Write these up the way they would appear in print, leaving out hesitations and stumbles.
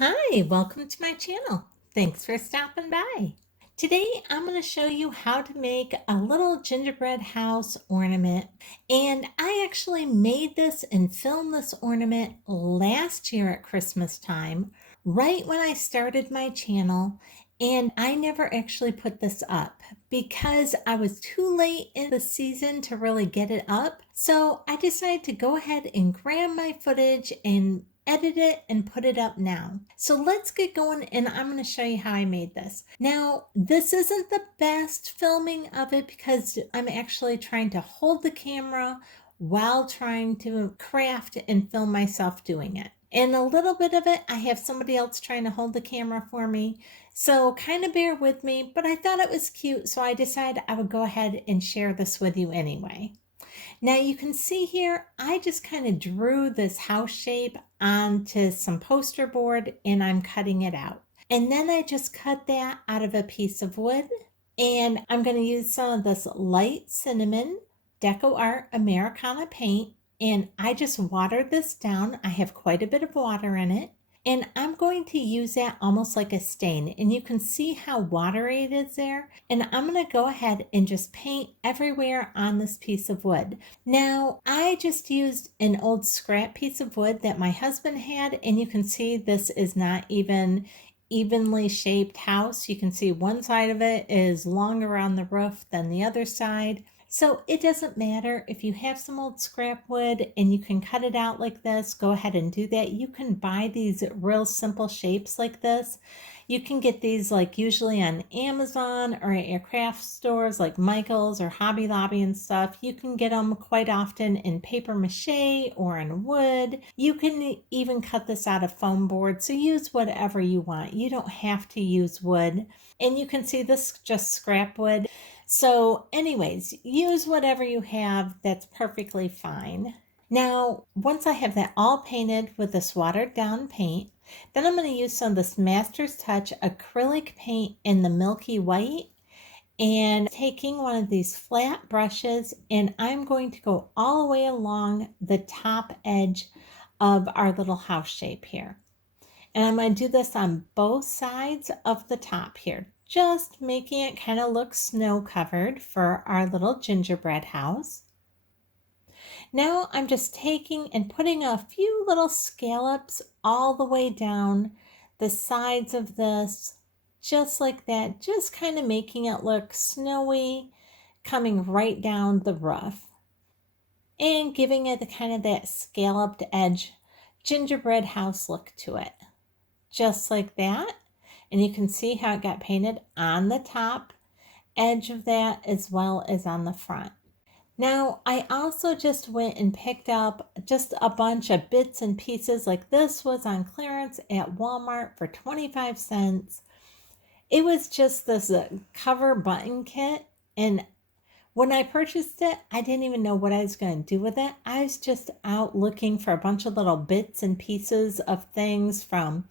Hi, welcome to my channel. Thanks for stopping by. Today I'm going to show you how to make a little gingerbread house ornament. And I actually made this and filmed this ornament last year at Christmas time, right when I started my channel. And I never actually put this up because I was too late in the season to really get it up. So I decided to go ahead and grab my footage and edit it and put it up now. So let's get going and I'm going to show you how I made this. Now, this isn't the best filming of it because I'm actually trying to hold the camera while trying to craft and film myself doing it. And a little bit of it, I have somebody else trying to hold the camera for me. So kind of bear with me, but I thought it was cute, so I decided I would go ahead and share this with you anyway. Now you can see here, I just kind of drew this house shape onto some poster board and I'm cutting it out. And then I just cut that out of a piece of wood. And I'm going to use some of this light cinnamon Deco Art Americana paint. And I just watered this down. I have quite a bit of water in it. And I'm going to use that almost like a stain. And you can see how watery it is there. And I'm going to go ahead and just paint everywhere on this piece of wood. Now, I just used an old scrap piece of wood that my husband had. And you can see this is not even evenly shaped house. You can see one side of it is longer on the roof than the other side. So it doesn't matter if you have some old scrap wood and you can cut it out like this, go ahead and do that. You can buy these real simple shapes like this. You can get these like usually on Amazon or at your craft stores like Michael's or Hobby Lobby and stuff. You can get them quite often in paper mache or in wood. You can even cut this out of foam board. So use whatever you want. You don't have to use wood. And you can see this just scrap wood. So anyways, use whatever you have. That's perfectly fine. Now, once I have that all painted with this watered down paint, then I'm going to use some of this Master's Touch acrylic paint in the milky white and taking one of these flat brushes and I'm going to go all the way along the top edge of our little house shape here. And I'm going to do this on both sides of the top here, just making it kind of look snow covered for our little gingerbread house. Now I'm just taking and putting a few little scallops all the way down the sides of this, just like that, just kind of making it look snowy, coming right down the roof and giving it the kind of that scalloped edge gingerbread house look to it. Just like that. And you can see how it got painted on the top edge of that as well as on the front. Now, I also just went and picked up just a bunch of bits and pieces. Like this was on clearance at Walmart for 25 cents. It was just this cover button kit. And when I purchased it, I didn't even know what I was going to do with it. I was just out looking for a bunch of little bits and pieces of things from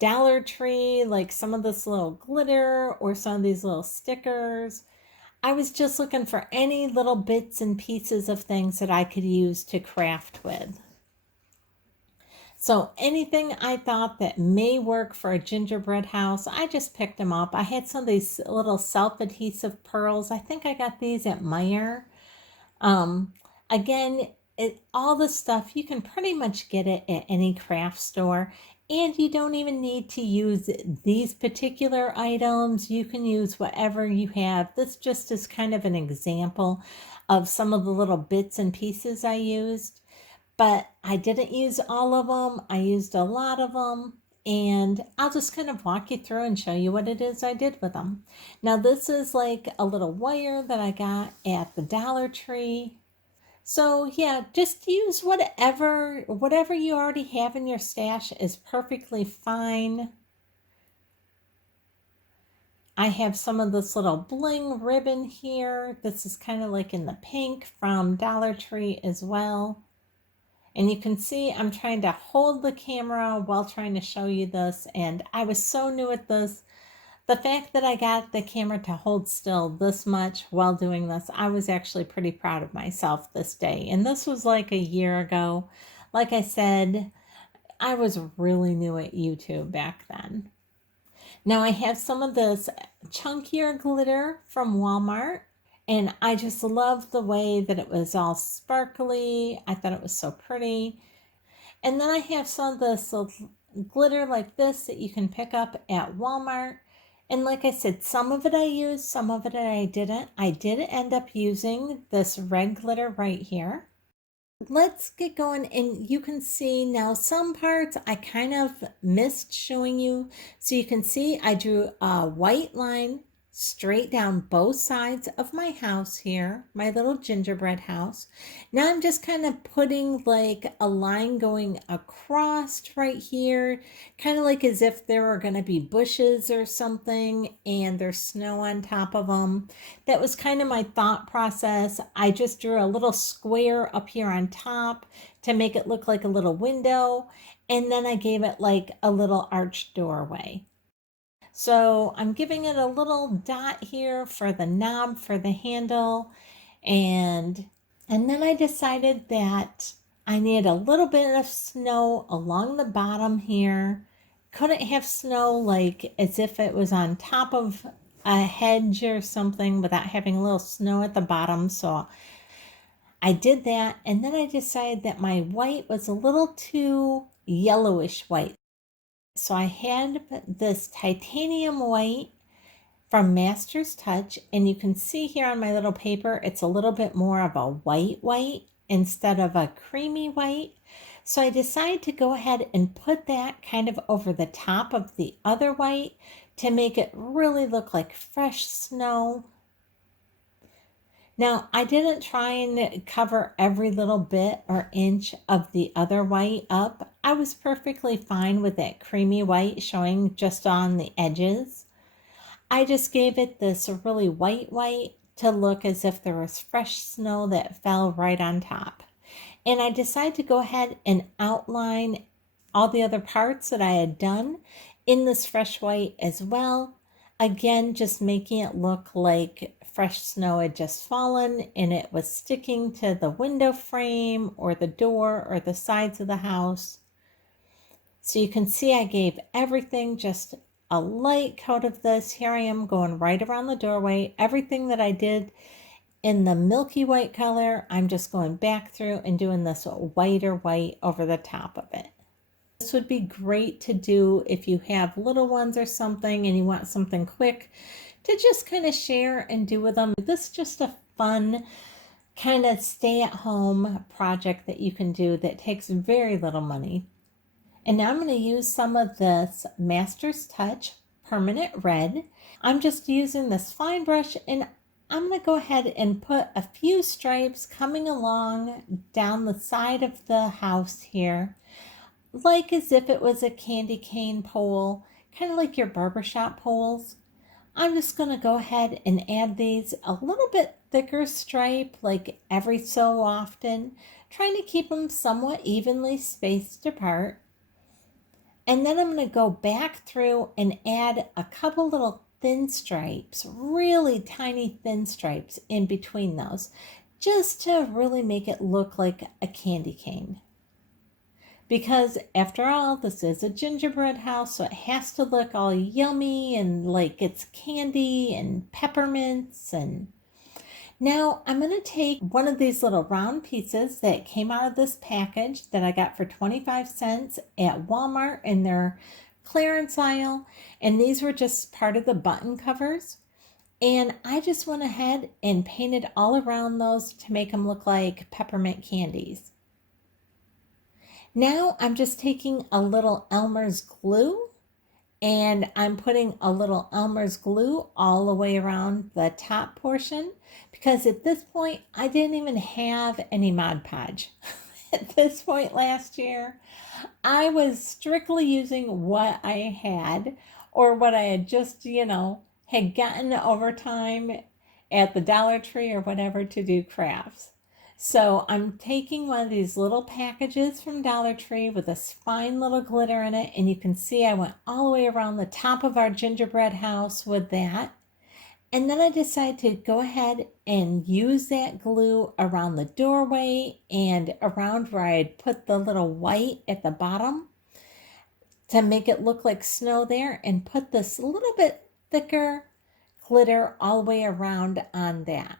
Dollar Tree, like some of this little glitter or some of these little stickers. I was just looking for any little bits and pieces of things that I could use to craft with. So anything I thought that may work for a gingerbread house, I just picked them up. I had some of these little self-adhesive pearls. I think I got these at Meijer. Again, all the stuff, you can pretty much get it at any craft store. And you don't even need to use these particular items. You can use whatever you have. This just is kind of an example of some of the little bits and pieces I used. But I didn't use all of them. I used a lot of them. And I'll just kind of walk you through and show you what it is I did with them. Now this is like a little wire that I got at the Dollar Tree. So yeah, just use whatever you already have in your stash is perfectly fine. I have some of this little bling ribbon here. This is kind of like in the pink from Dollar Tree as well. And you can see I'm trying to hold the camera while trying to show you this. And I was so new at this. The fact that I got the camera to hold still this much while doing this, I was actually pretty proud of myself this day. And this was like a year ago. Like I said, I was really new at YouTube back then. Now I have some of this chunkier glitter from Walmart, and I just love the way that it was all sparkly. I thought it was so pretty. And then I have some of this glitter like this that you can pick up at Walmart. And like I said, some of it I used, some of it I didn't. I did end up using this red glitter right here. Let's get going, and you can see now some parts I kind of missed showing you. So you can see I drew a white line straight down both sides of my house here, my little gingerbread house. Now I'm just kind of putting like a line going across right here, kind of like as if there were going to be bushes or something and there's snow on top of them. That was kind of my thought process. I just drew a little square up here on top to make it look like a little window, and then I gave it like a little arched doorway. So I'm giving it a little dot here for the knob for the handle, and then I decided that I need a little bit of snow along the bottom here. Couldn't have snow like as if it was on top of a hedge or something without having a little snow at the bottom. So I did that, and then I decided that my white was a little too yellowish white. So I had this titanium white from Master's Touch, and you can see here on my little paper, it's a little bit more of a white instead of a creamy white. So I decided to go ahead and put that kind of over the top of the other white to make it really look like fresh snow. Now, I didn't try and cover every little bit or inch of the other white up. I was perfectly fine with that creamy white showing just on the edges. I just gave it this really white to look as if there was fresh snow that fell right on top. And I decided to go ahead and outline all the other parts that I had done in this fresh white as well. Again, just making it look like fresh snow had just fallen and it was sticking to the window frame or the door or the sides of the house. So you can see I gave everything just a light coat of this. Here I am going right around the doorway. Everything that I did in the milky white color, I'm just going back through and doing this whiter white over the top of it. This would be great to do if you have little ones or something and you want something quick to just kind of share and do with them. This is just a fun kind of stay-at-home project that you can do that takes very little money. And now I'm going to use some of this Master's Touch Permanent Red. I'm just using this fine brush, and I'm going to go ahead and put a few stripes coming along down the side of the house here, like as if it was a candy cane pole, kind of like your barbershop poles. I'm just going to go ahead and add these a little bit thicker stripe, like every so often, trying to keep them somewhat evenly spaced apart. And then I'm going to go back through and add a couple little thin stripes, really tiny thin stripes in between those, just to really make it look like a candy cane. Because after all, this is a gingerbread house, so it has to look all yummy and like it's candy and peppermints. And now I'm going to take one of these little round pieces that came out of this package that I got for 25 cents at Walmart in their clearance aisle. And these were just part of the button covers. And I just went ahead and painted all around those to make them look like peppermint candies. Now I'm just taking a little Elmer's glue, and I'm putting a little Elmer's glue all the way around the top portion, because at this point I didn't even have any Mod Podge. At this point last year, I was strictly using what I had or what I had just, had gotten over time at the Dollar Tree or whatever to do crafts. So I'm taking one of these little packages from Dollar Tree with this fine little glitter in it, and you can see I went all the way around the top of our gingerbread house with that. And then I decided to go ahead and use that glue around the doorway and around where I had put the little white at the bottom. to make it look like snow there and put this little bit thicker glitter all the way around on that.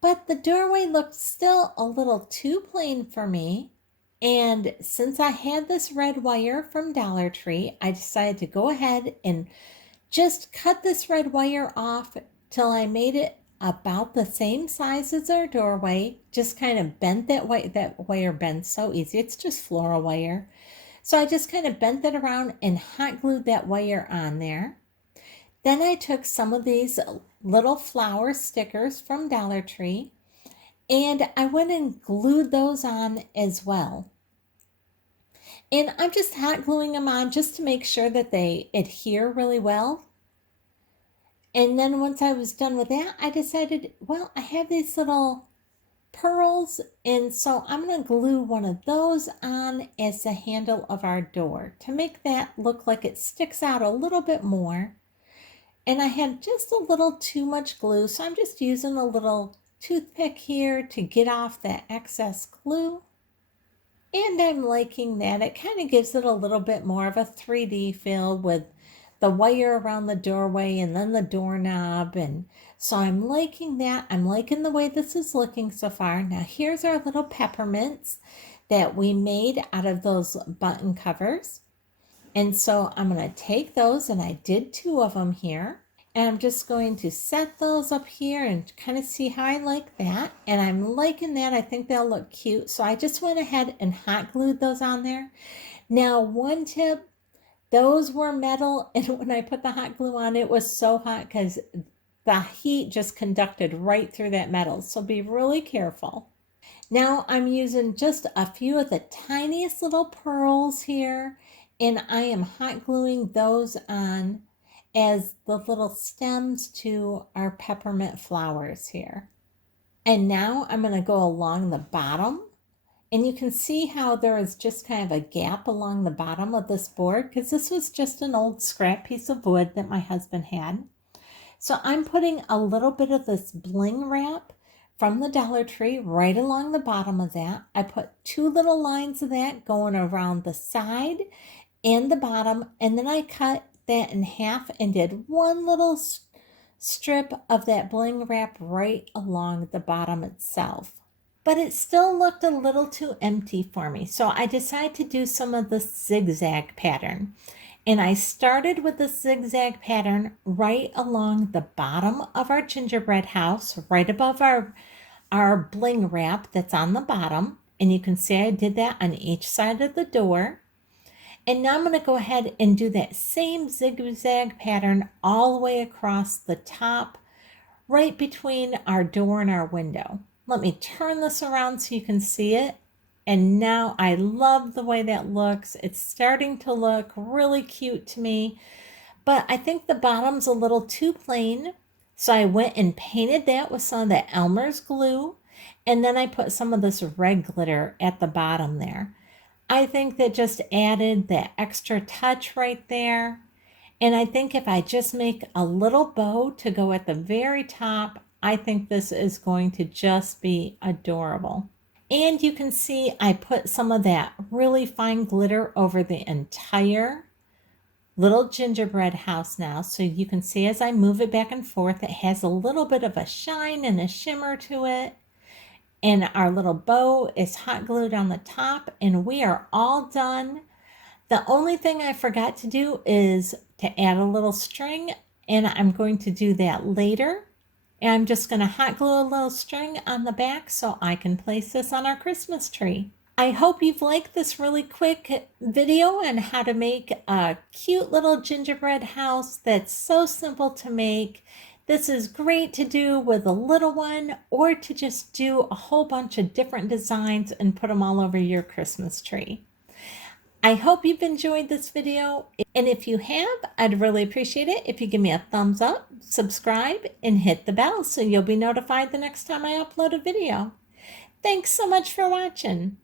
But the doorway looked still a little too plain for me. And since I had this red wire from Dollar Tree, I decided to go ahead and just cut this red wire off till I made it about the same size as our doorway. Just kind of bent that wire bends so easy. It's just floral wire. So I just kind of bent that around and hot glued that wire on there. Then I took some of these little flower stickers from Dollar Tree and I went and glued those on as well. And I'm just hot gluing them on just to make sure that they adhere really well. And then once I was done with that, I decided, well, I have these little pearls, and so I'm going to glue one of those on as the handle of our door to make that look like it sticks out a little bit more. And I had just a little too much glue, so I'm just using a little toothpick here to get off that excess glue. And I'm liking that. It kind of gives it a little bit more of a 3D feel with the wire around the doorway and then the doorknob. And so I'm liking that. I'm liking the way this is looking so far. Now here's our little peppermints that we made out of those button covers. And so I'm going to take those, and I did 2 of them here. And I'm just going to set those up here and kind of see how I like that. And I'm liking that. I think they'll look cute. So I just went ahead and hot glued those on there. Now, one tip, those were metal. And when I put the hot glue on, it was so hot because the heat just conducted right through that metal. So be really careful. Now I'm using just a few of the tiniest little pearls here. And I am hot gluing those on as the little stems to our peppermint flowers here. And now I'm going to go along the bottom. And you can see how there is just kind of a gap along the bottom of this board because this was just an old scrap piece of wood that my husband had. So I'm putting a little bit of this bling wrap from the Dollar Tree right along the bottom of that. I put 2 little lines of that going around the side and the bottom, and then I cut that in half and did 1 little strip of that bling wrap right along the bottom itself. But it still looked a little too empty for me, so I decided to do some of the zigzag pattern. And I started with the zigzag pattern right along the bottom of our gingerbread house, right above our bling wrap that's on the bottom. And you can see I did that on each side of the door. And now I'm going to go ahead and do that same zigzag pattern all the way across the top, right between our door and our window. Let me turn this around so you can see it. And now I love the way that looks. It's starting to look really cute to me, but I think the bottom's a little too plain. So I went and painted that with some of the Elmer's glue. And then I put some of this red glitter at the bottom there. I think that just added that extra touch right there. And I think if I just make a little bow to go at the very top, I think this is going to just be adorable. And you can see I put some of that really fine glitter over the entire little gingerbread house now. So you can see as I move it back and forth, it has a little bit of a shine and a shimmer to it. And our little bow is hot glued on the top, and we are all done. The only thing I forgot to do is to add a little string, and I'm going to do that later. And I'm just going to hot glue a little string on the back so I can place this on our Christmas tree. I hope you've liked this really quick video on how to make a cute little gingerbread house that's so simple to make. This is great to do with a little one, or to just do a whole bunch of different designs and put them all over your Christmas tree. I hope you've enjoyed this video, and if you have, I'd really appreciate it if you give me a thumbs up, subscribe, and hit the bell so you'll be notified the next time I upload a video. Thanks so much for watching.